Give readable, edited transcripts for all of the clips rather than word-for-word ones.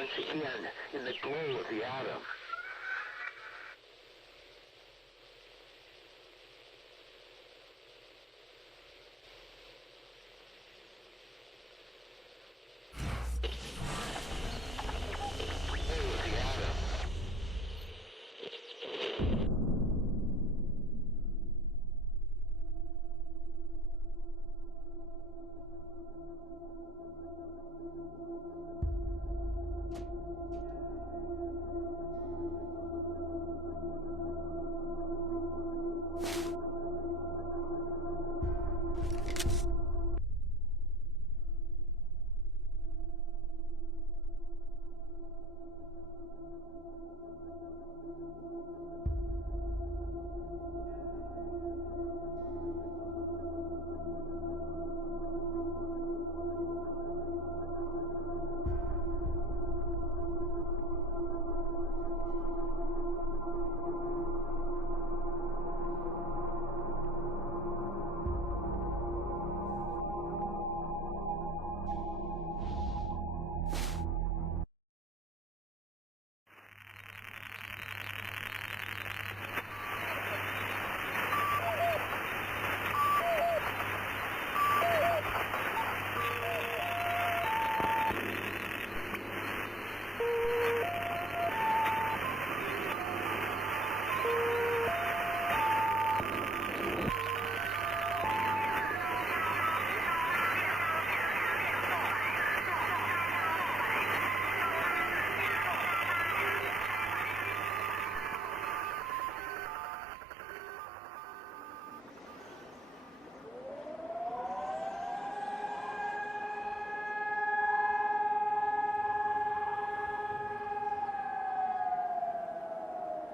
once again in the glow of the atom.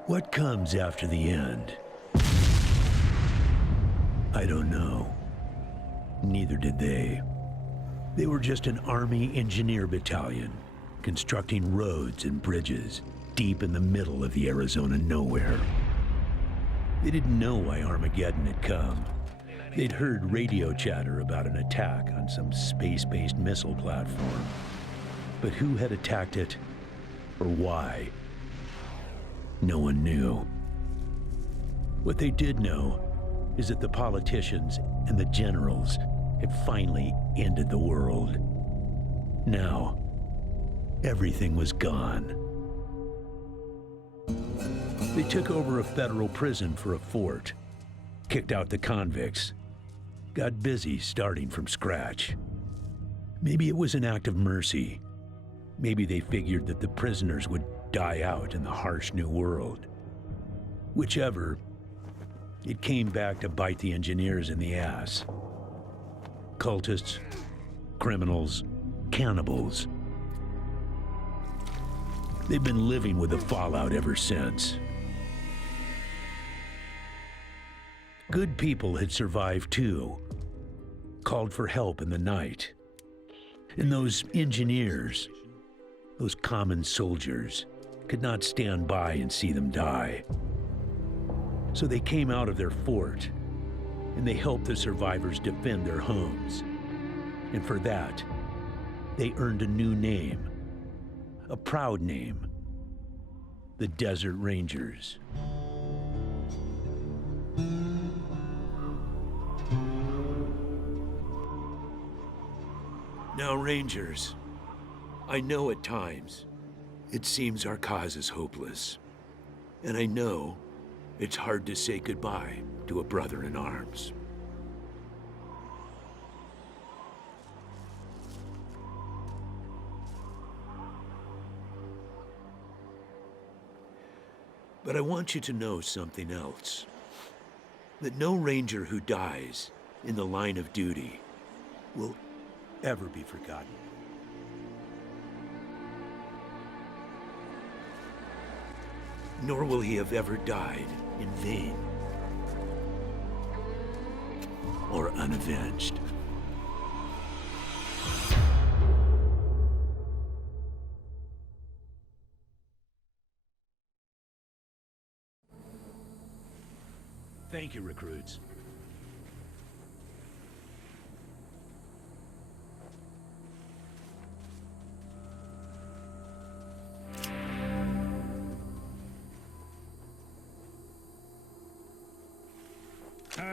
What comes after the end? I don't know. Neither did they. They were just an Army engineer battalion, constructing roads and bridges deep in the middle of the Arizona nowhere. They didn't know why Armageddon had come. They'd heard radio chatter about an attack on some space-based missile platform. But who had attacked it, or why? No one knew. What they did know is that the politicians and the generals had finally ended the world. Now, everything was gone. They took over a federal prison for a fort, kicked out the convicts, got busy starting from scratch. Maybe it was an act of mercy. Maybe they figured that the prisoners would die out in the harsh new world. Whichever, it came back to bite the engineers in the ass. Cultists, criminals, cannibals. They've been living with the fallout ever since. Good people had survived too, called for help in the night. And those engineers, those common soldiers, could not stand by and see them die. So they came out of their fort, and they helped the survivors defend their homes. And for that, they earned a new name, a proud name, the Desert Rangers. Now, Rangers, I know at times it seems our cause is hopeless. And I know it's hard to say goodbye to a brother in arms. But I want you to know something else. That no Ranger who dies in the line of duty will ever be forgotten. Nor will he have ever died in vain or unavenged. Thank you, recruits.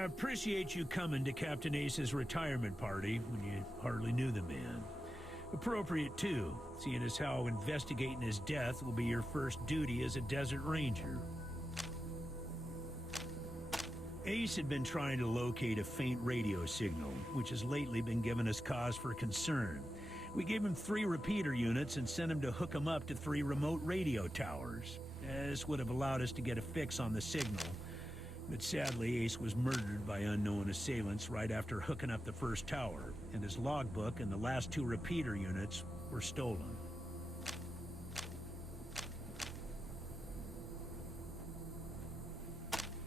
appreciate you coming to Captain Ace's retirement party when you hardly knew the man. Appropriate, too, seeing as how investigating his death will be your first duty as a desert ranger. Ace had been trying to locate a faint radio signal, which has lately been giving us cause for concern. We gave him 3 repeater units and sent him to hook them up to 3 remote radio towers. This would have allowed us to get a fix on the signal. But sadly, Ace was murdered by unknown assailants right after hooking up the first tower, and his logbook and the last 2 repeater units were stolen.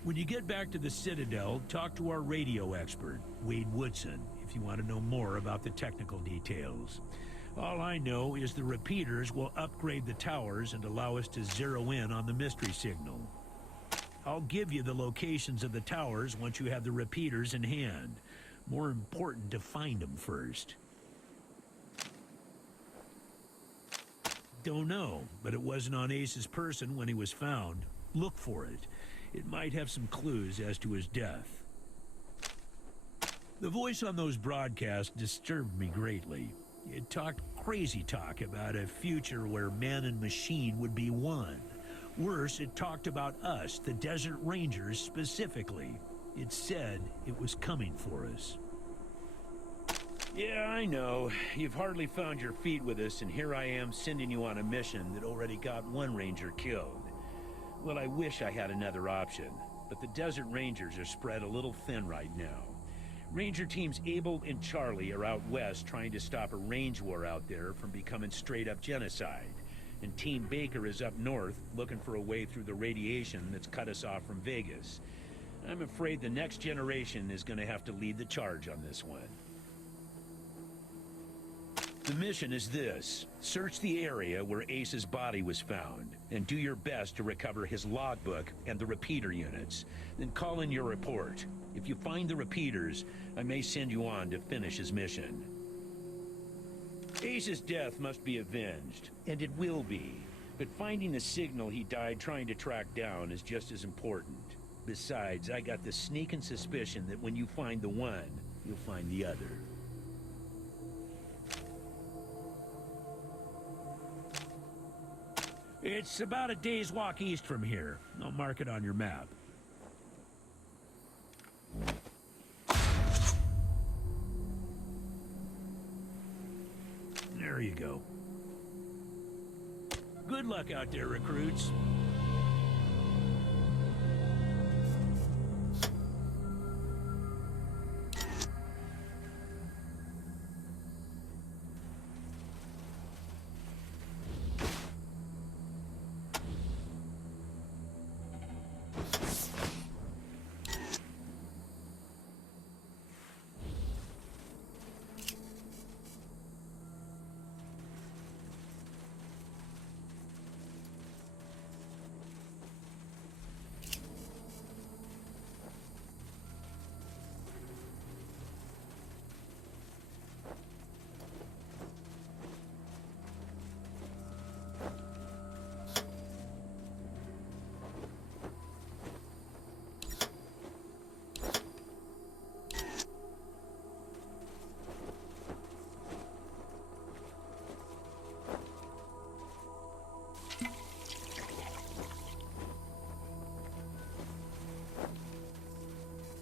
When you get back to the Citadel, talk to our radio expert, Wade Woodson, if you want to know more about the technical details. All I know is the repeaters will upgrade the towers and allow us to zero in on the mystery signal. I'll give you the locations of the towers once you have the repeaters in hand. More important to find them first. Don't know, but it wasn't on Ace's person when he was found. Look for it. It might have some clues as to his death. The voice on those broadcasts disturbed me greatly. It talked crazy talk about a future where man and machine would be one. Worse, it talked about us, the Desert Rangers, specifically. It said it was coming for us. Yeah, I know. You've hardly found your feet with us, and here I am sending you on a mission that already got 1 Ranger killed. Well, I wish I had another option, but the Desert Rangers are spread a little thin right now. Ranger teams Abel and Charlie are out west trying to stop a range war out there from becoming straight-up genocide. And Team Baker is up north, looking for a way through the radiation that's cut us off from Vegas. I'm afraid the next generation is going to have to lead the charge on this one. The mission is this. Search the area where Ace's body was found, and do your best to recover his logbook and the repeater units. Then call in your report. If you find the repeaters, I may send you on to finish his mission. Ace's death must be avenged, and it will be. But finding the signal he died trying to track down is just as important. Besides, I got the sneaking suspicion that when you find the one, you'll find the other. It's about a day's walk east from here. I'll mark it on your map. There you go. Good luck out there, recruits.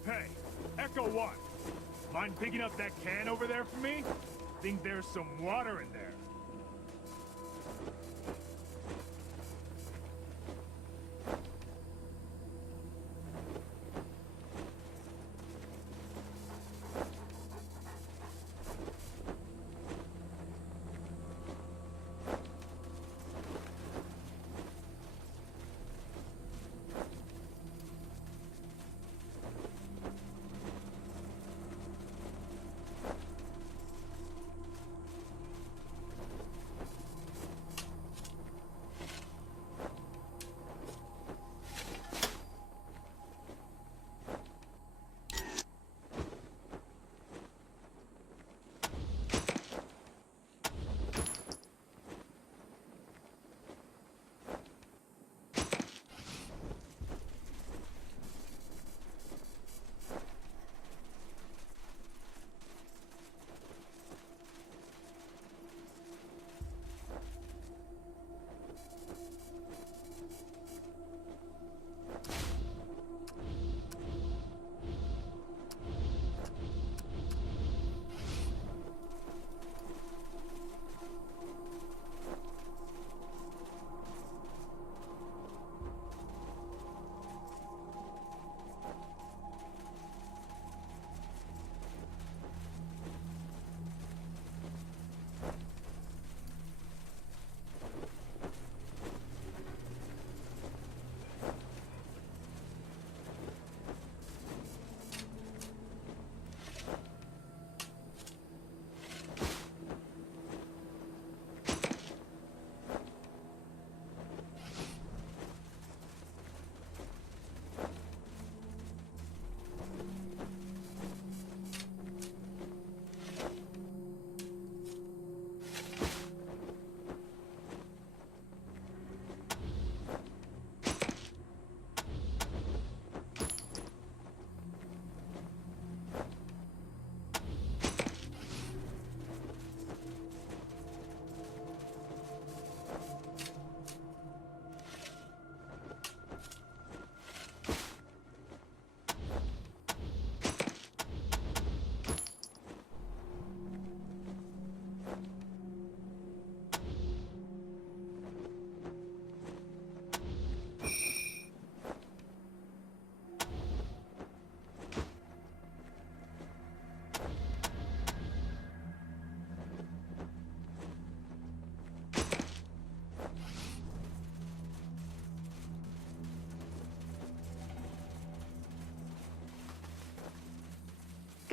Hey, Echo 1. Mind picking up that can over there for me? Think there's some water in there.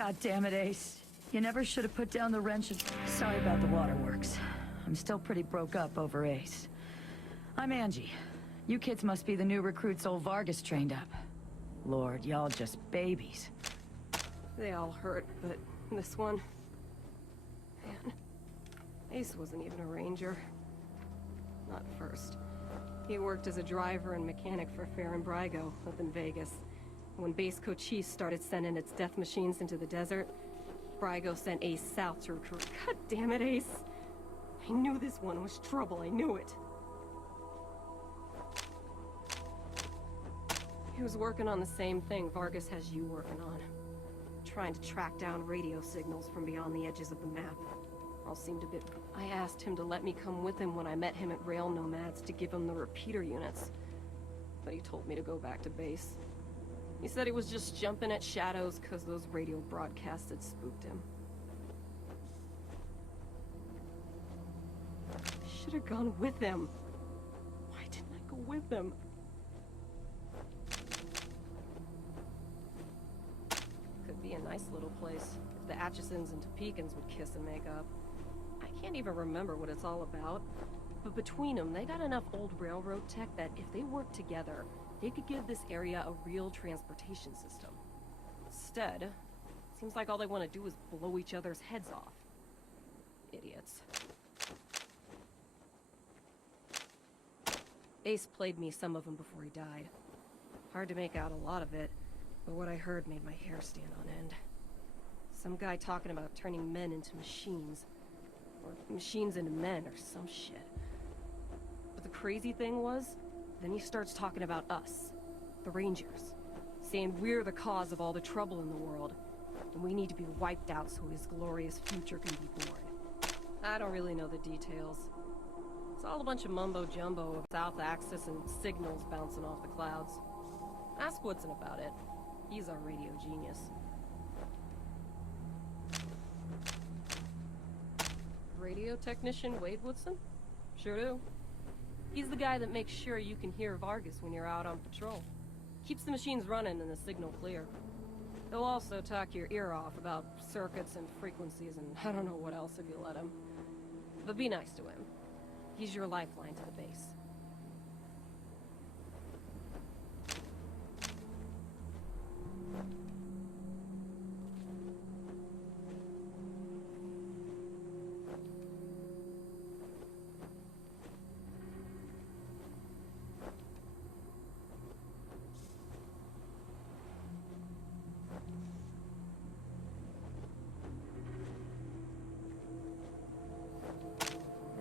God damn it, Ace. You never should have put down the wrench and... Sorry about the waterworks. I'm still pretty broke up over Ace. I'm Angie. You kids must be the new recruits old Vargas trained up. Lord, y'all just babies. They all hurt, but this one... Man, Ace wasn't even a ranger. Not at first. He worked as a driver and mechanic for Fair and Brygo up in Vegas. When Base Cochise started sending its death machines into the desert, Brygo sent Ace south to recruit. God damn it, Ace! I knew this one was trouble, I knew it. He was working on the same thing Vargas has you working on. Trying to track down radio signals from beyond the edges of the map. All seemed a bit... I asked him to let me come with him when I met him at Rail Nomads to give him the repeater units. But he told me to go back to base. He said he was just jumping at shadows because those radio broadcasts had spooked him. I should have gone with him. Why didn't I go with him? Could be a nice little place if the Atchisons and Topekans would kiss and make up. I can't even remember what it's all about. But between them, they got enough old railroad tech that if they worked together, they could give this area a real transportation system. Instead, seems like all they want to do is blow each other's heads off. Idiots. Ace played me some of them before he died. Hard to make out a lot of it, but what I heard made my hair stand on end. Some guy talking about turning men into machines. Or machines into men, or some shit. But the crazy thing was, then he starts talking about us, the Rangers, saying we're the cause of all the trouble in the world, and we need to be wiped out so his glorious future can be born. I don't really know the details. It's all a bunch of mumbo-jumbo of South Axis and signals bouncing off the clouds. Ask Woodson about it. He's our radio genius. Radio technician Wade Woodson? Sure do. He's the guy that makes sure you can hear Vargas when you're out on patrol. Keeps the machines running and the signal clear. He'll also talk your ear off about circuits and frequencies and I don't know what else if you let him. But be nice to him. He's your lifeline to the base.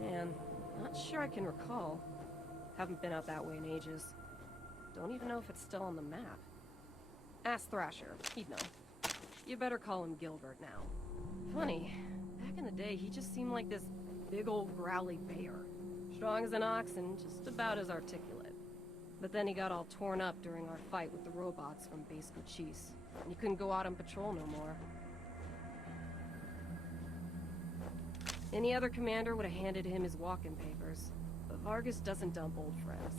Man, not sure I can recall. Haven't been out that way in ages. Don't even know if it's still on the map. Ask Thrasher, he'd know. You better call him Gilbert now. Funny, back in the day he just seemed like this big old growly bear. Strong as an ox and just about as articulate. But then he got all torn up during our fight with the robots from Base Cochise, and he couldn't go out on patrol no more. Any other commander would have handed him his walking papers, but Vargas doesn't dump old friends.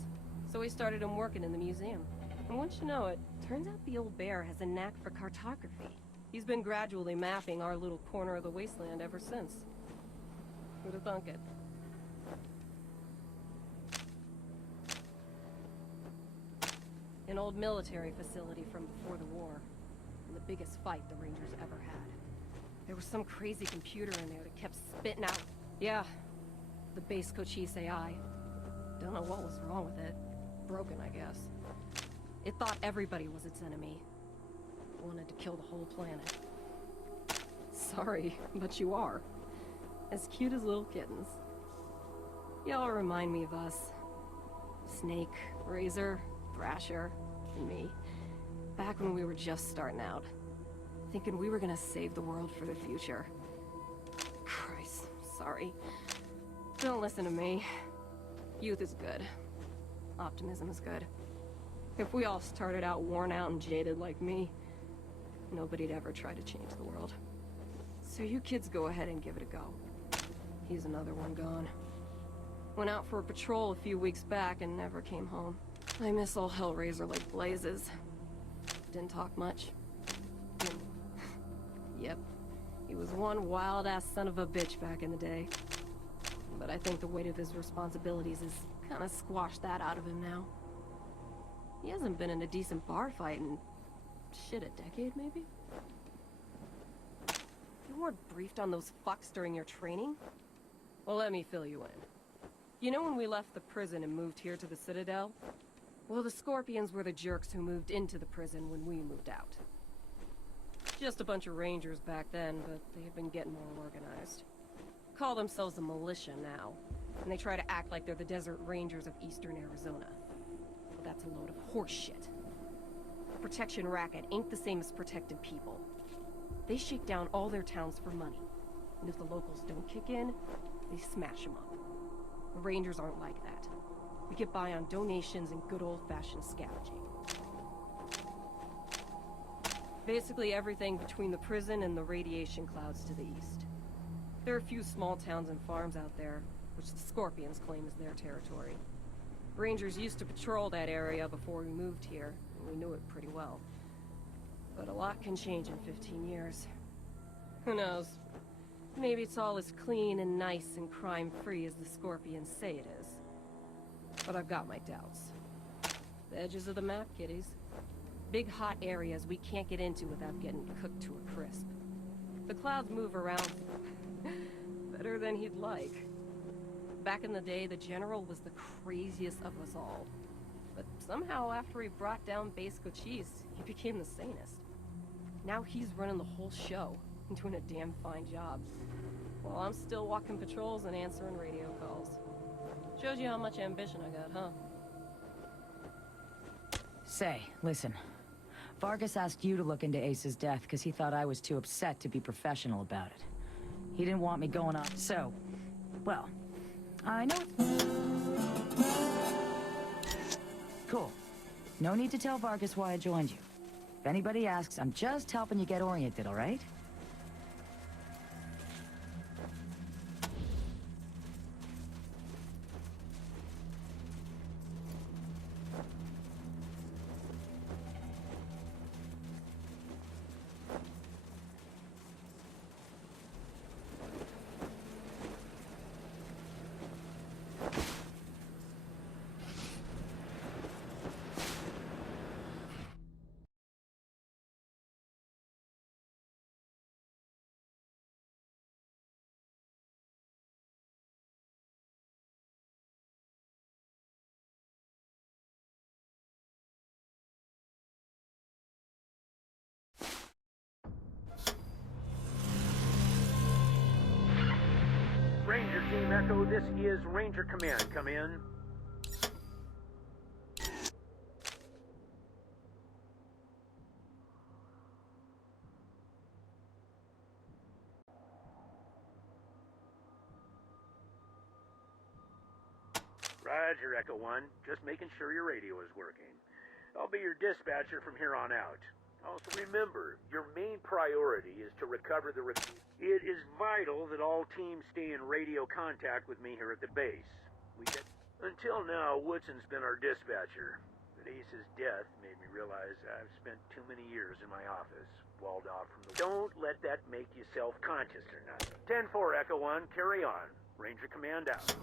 So he started him working in the museum. And once you know it, turns out the old bear has a knack for cartography. He's been gradually mapping our little corner of the wasteland ever since. Who'd have thunk it? An old military facility from before the war, and the biggest fight the Rangers ever had. There was some crazy computer in there that kept spitting out... Yeah, the Base Cochise AI. Don't know what was wrong with it. Broken, I guess. It thought everybody was its enemy. Wanted to kill the whole planet. Sorry, but you are. As cute as little kittens. Y'all remind me of us. Snake, Razor, Thrasher, and me. Back when we were just starting out. Thinking we were gonna save the world for the future. Christ, sorry. Don't listen to me. Youth is good. Optimism is good. If we all started out worn out and jaded like me, nobody'd ever try to change the world. So you kids go ahead and give it a go. He's another one gone. Went out for a patrol a few weeks back and never came home. I miss old Hellraiser like blazes. Didn't talk much. Yep. He was one wild-ass son of a bitch back in the day. But I think the weight of his responsibilities has kind of squashed that out of him now. He hasn't been in a decent bar fight in... shit, a decade, maybe? You weren't briefed on those fucks during your training? Well, let me fill you in. You know when we left the prison and moved here to the Citadel? Well, the Scorpions were the jerks who moved into the prison when we moved out. Just a bunch of Rangers back then, but they have been getting more organized. Call themselves a militia now, and they try to act like they're the Desert Rangers of Eastern Arizona. But that's a load of horse shit. A protection racket ain't the same as protecting people. They shake down all their towns for money, and if the locals don't kick in, they smash them up. The Rangers aren't like that. We get by on donations and good old-fashioned scavenging. Basically everything between the prison and the radiation clouds to the east. There are a few small towns and farms out there, which the Scorpions claim is their territory. Rangers used to patrol that area before we moved here, and we knew it pretty well. But a lot can change in 15 years. Who knows? Maybe it's all as clean and nice and crime-free as the Scorpions say it is. But I've got my doubts. The edges of the map, kiddies. Big hot areas we can't get into without getting cooked to a crisp. The clouds move around better than he'd like. Back in the day, the General was the craziest of us all. But somehow, after he brought down Base Cochise, he became the sanest. Now he's running the whole show, and doing a damn fine job. While I'm still walking patrols and answering radio calls. Shows you how much ambition I got, huh? Say, listen. Vargas asked you to look into Ace's death because he thought I was too upset to be professional about it. He didn't want me going on, so... Well, I know it's... Cool. No need to tell Vargas why I joined you. If anybody asks, I'm just helping you get oriented, all right? Ranger Team Echo, this is Ranger Command. Come in. Roger, Echo 1. Just making sure your radio is working. I'll be your dispatcher from here on out. Also remember, your main priority is to recover the... It is vital that all teams stay in radio contact with me here at the base. Until now, Woodson's been our dispatcher. But Ace's death made me realize I've spent too many years in my office, walled off from the... Don't let that make you self-conscious or nothing. 10-4, Echo 1, carry on. Ranger Command out.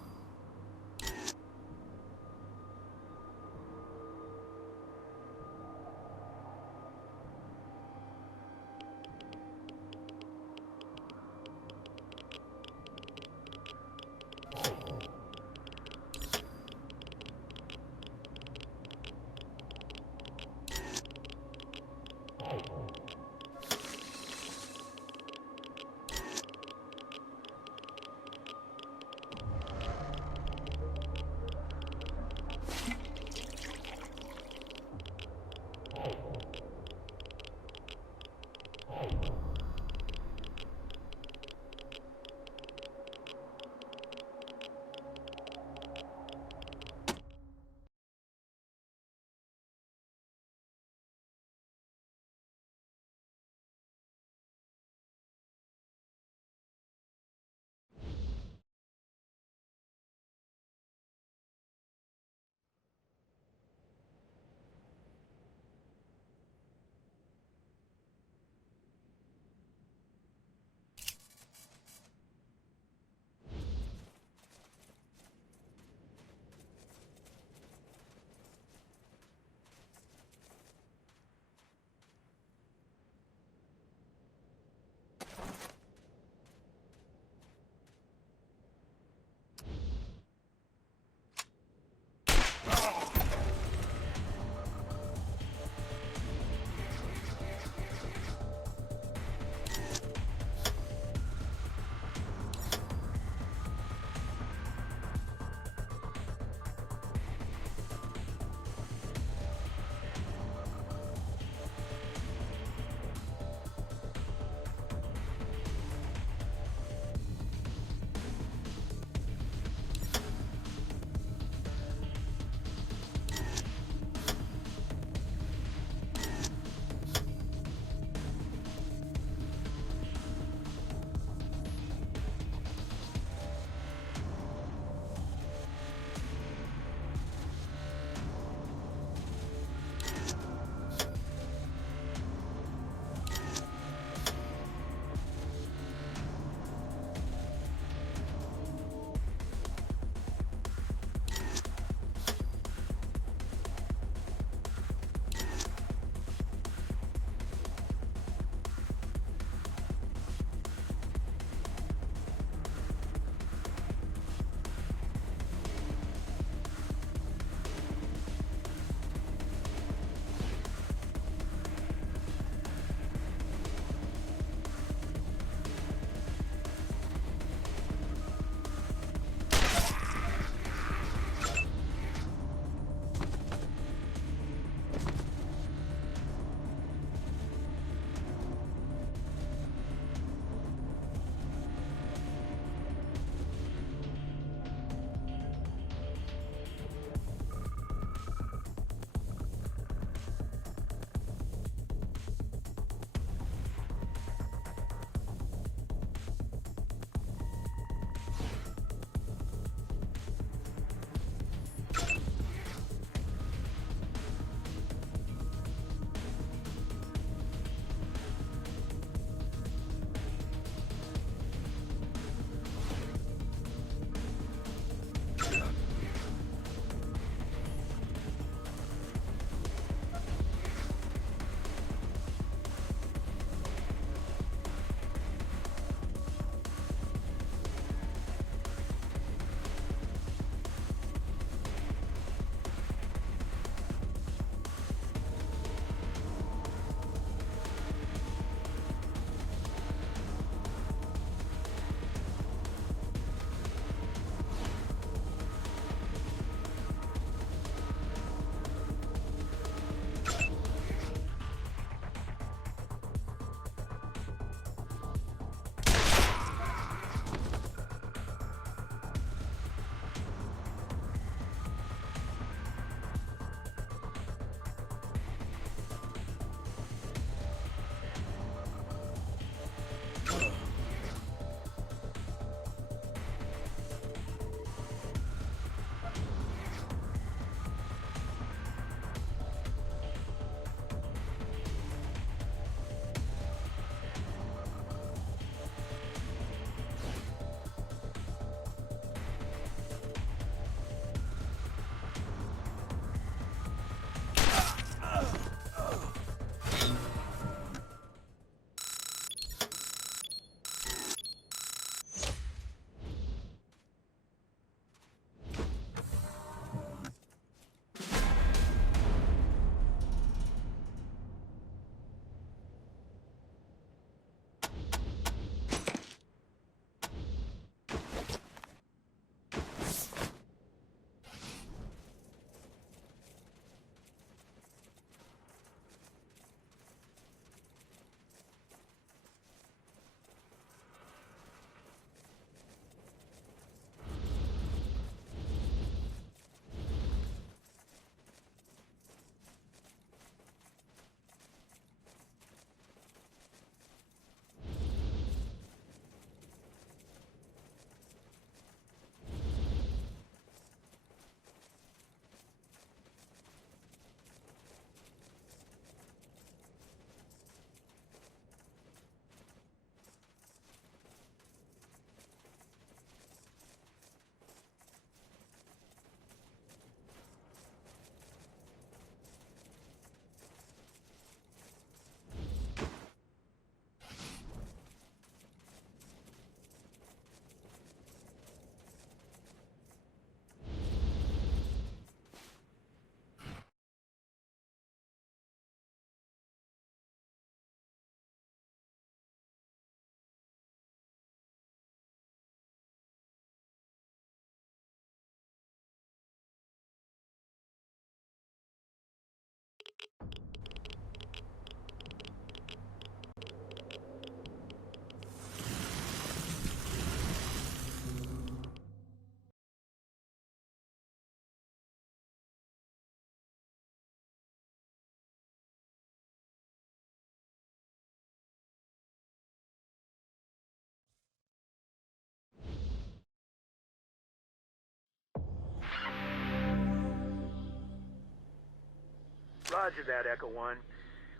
Roger that, Echo 1.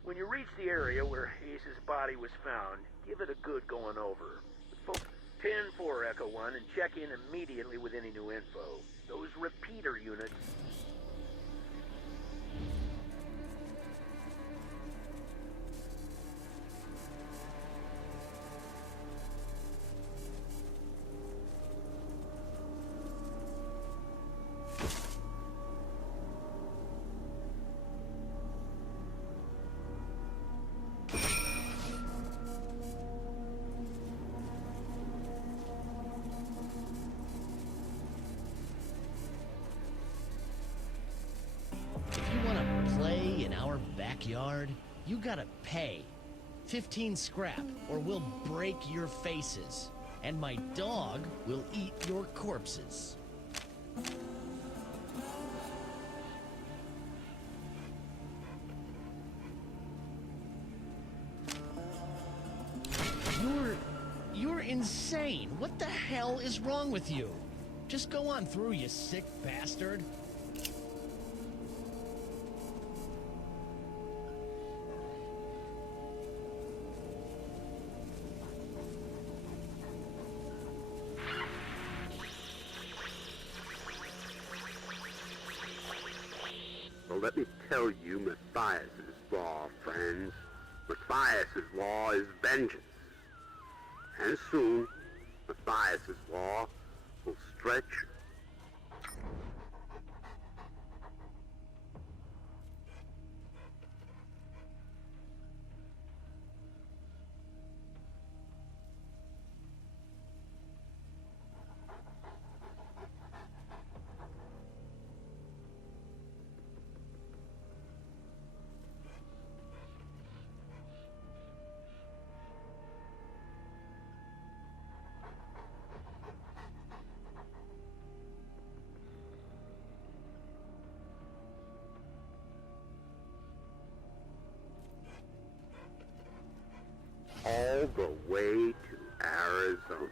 When you reach the area where Ace's body was found, give it a good going over. Focus 10-4, Echo 1, and check in immediately with any new info. Those repeater units... Backyard, you gotta pay. 15 scrap, or we'll break your faces. And my dog will eat your corpses. You're insane. What the hell is wrong with you? Just go on through, you sick bastard. Well, let me tell you Matthias's law, friends. Matthias's law is vengeance. And soon, Matthias's law will stretch. All the way to Arizona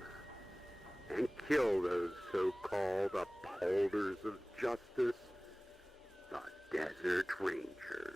and kill those so-called upholders of justice, the Desert Rangers.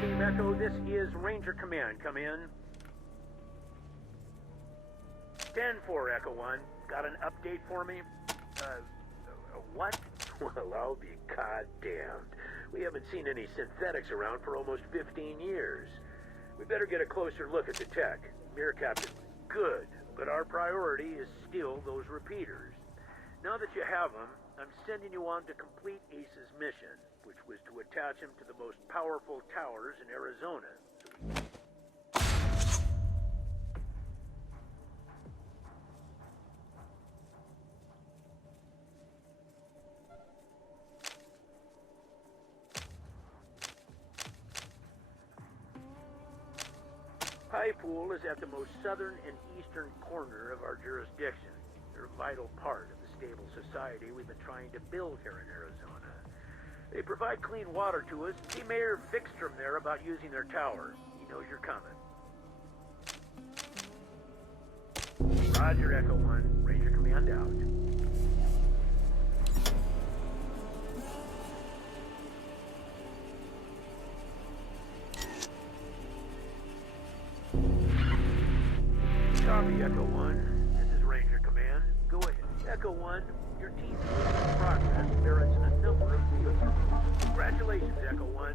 Team Echo, this is Ranger Command. Come in. 10-4, Echo 1. Got an update for me? What? Well, I'll be goddamned. We haven't seen any synthetics around for almost 15 years. We better get a closer look at the tech. Mirror Captain, good, but our priority is still those repeaters. Now that you have them, I'm sending you on to complete Ace's mission, which was to attach him to the most powerful towers in Arizona. High Pool is at the most southern and eastern corner of our jurisdiction. They're a vital part of the stable society we've been trying to build here in Arizona. They provide clean water to us. See Mayor Fickstrom there about using their tower. He knows you're coming. Roger, Echo 1. Ranger Command out. Copy, Echo 1. This is Ranger Command. Go ahead. Echo 1, your team's mission progress merits a number of field trips. Congratulations, Echo 1.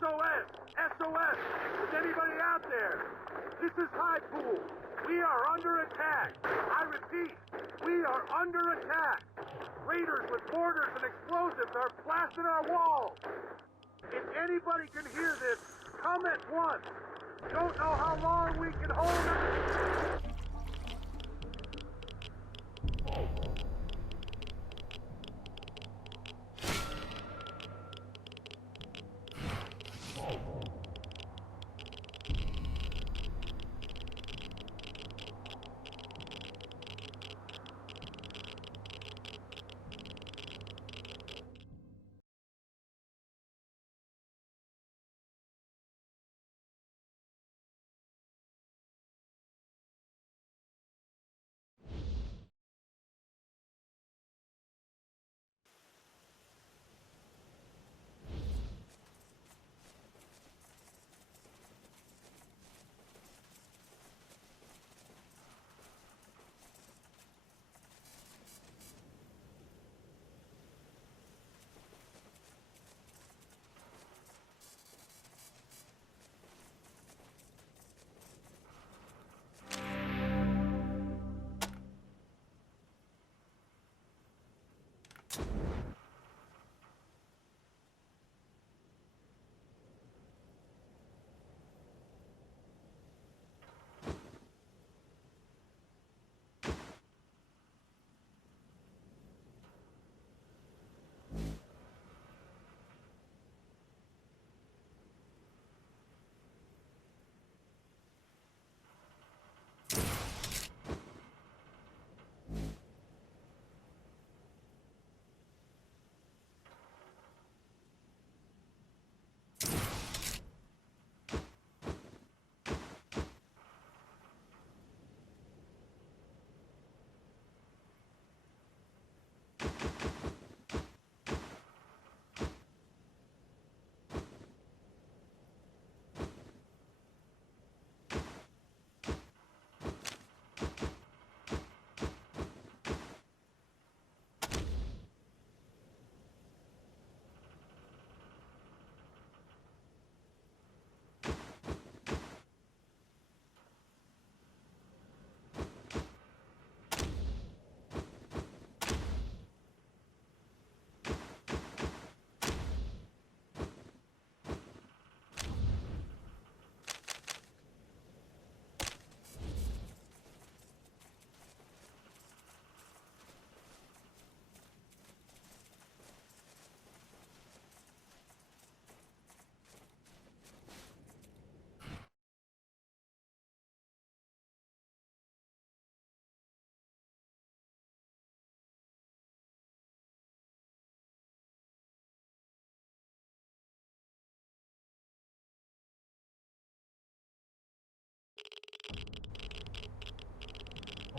SOS! SOS! Is anybody out there? This is High Pool. We are under attack. I repeat, we are under attack. Raiders with mortars and explosives are blasting our walls. If anybody can hear this, come at once. Don't know how long we can hold it.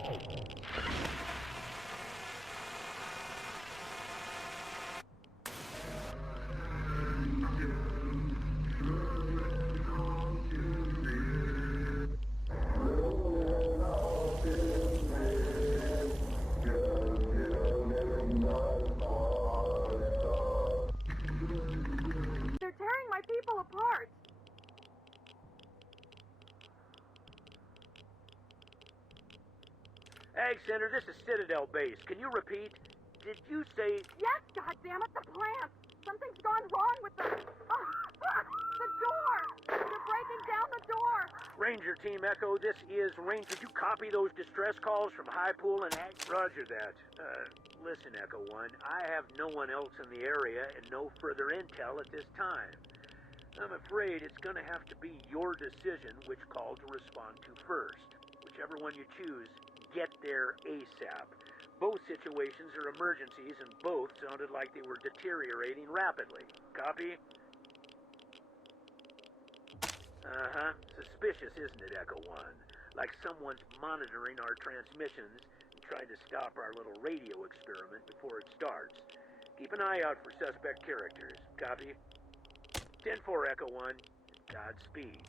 They're tearing my people apart. Ag Center, this is Citadel Base. Can you repeat? Did you say... Yes, goddammit, the plant! Something's gone wrong with the... the door! They're breaking down the door! Ranger Team Echo, this is Ranger. Did you copy those distress calls from High Pool and Ag? Roger that. Listen, Echo 1, I have no one else in the area and no further intel at this time. I'm afraid it's gonna have to be your decision which call to respond to first. Whichever one you choose, get there ASAP. Both situations are emergencies and both sounded like they were deteriorating rapidly. Copy? Uh-huh. Suspicious, isn't it, Echo 1? Like someone's monitoring our transmissions and trying to stop our little radio experiment before it starts. Keep an eye out for suspect characters. Copy? 10-4, Echo 1. Godspeed.